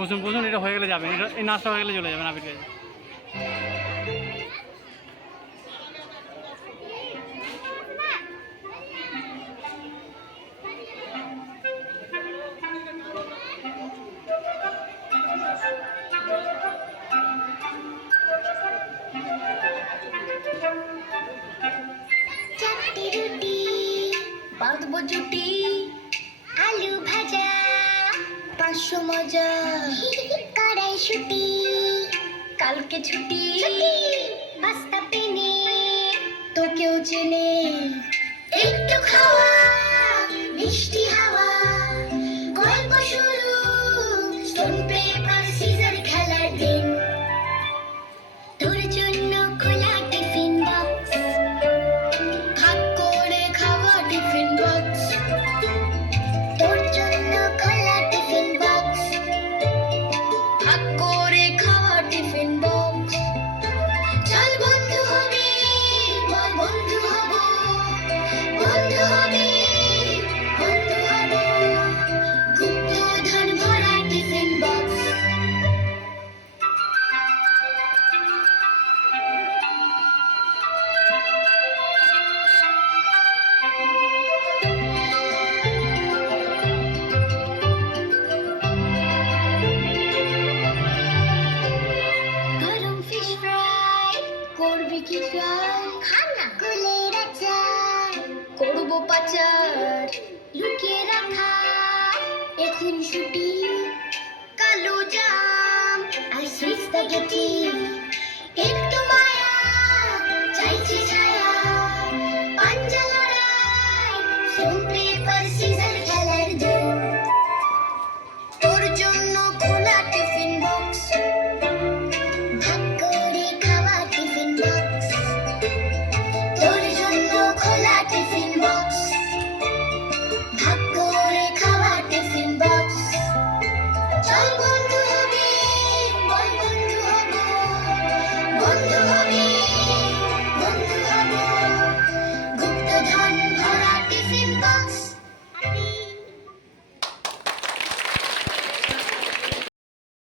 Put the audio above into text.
বসুন বসুন, এটা হয়ে গেলে যাবেন, এটা এই নাচটা হয়ে গেলে চলে যাবেন আবির কাছে। বাঁধবো জুটি, আলু ভাজা, 500 মজা, কড়াইশুঁটি, কালকে ছুটি, বাস্তা পেনে তোকেও চেনে, একটু খাওয়া মিষ্টি হাওয়া, গল্প শুরু, স্টোন পেপার সিজার খেলার দিন, তোর জন্য খোলা টিফিন বক্স, ভাগ করে খাওয়া টিফিন বক্স, তোর জন্য খোলা টিফিন বক্স, ভাগ করে খাওয়া টিফিন বক্স, চল বন্ধু হবে, বল বন্ধু হব, বন্ধু হবে, বন্ধু হব, গুপ্তধন ভরা টিফিন বক্স। গরম ফিশ ফ্রাই করবি কি ট্রাই, খানা কুলের আচার করবো পাচার, লুকিয়ে রাখা এখন ছুটি, কালো জাম আর সুইট স্প্যাগেটি, একটু মায়া চাইছি ছায়া, পাঞ্জা লড়াই, স্টোন পেপার সিজার খেলার দিন, তোর জন্য খোলা টিফিন বক্স, ভাগ করে খাওয়া টিফিন বক্স, তোর জন্য খোলা টিফিন বক্স, ভাগ করে খাওয়া টিফিন বক্স, চল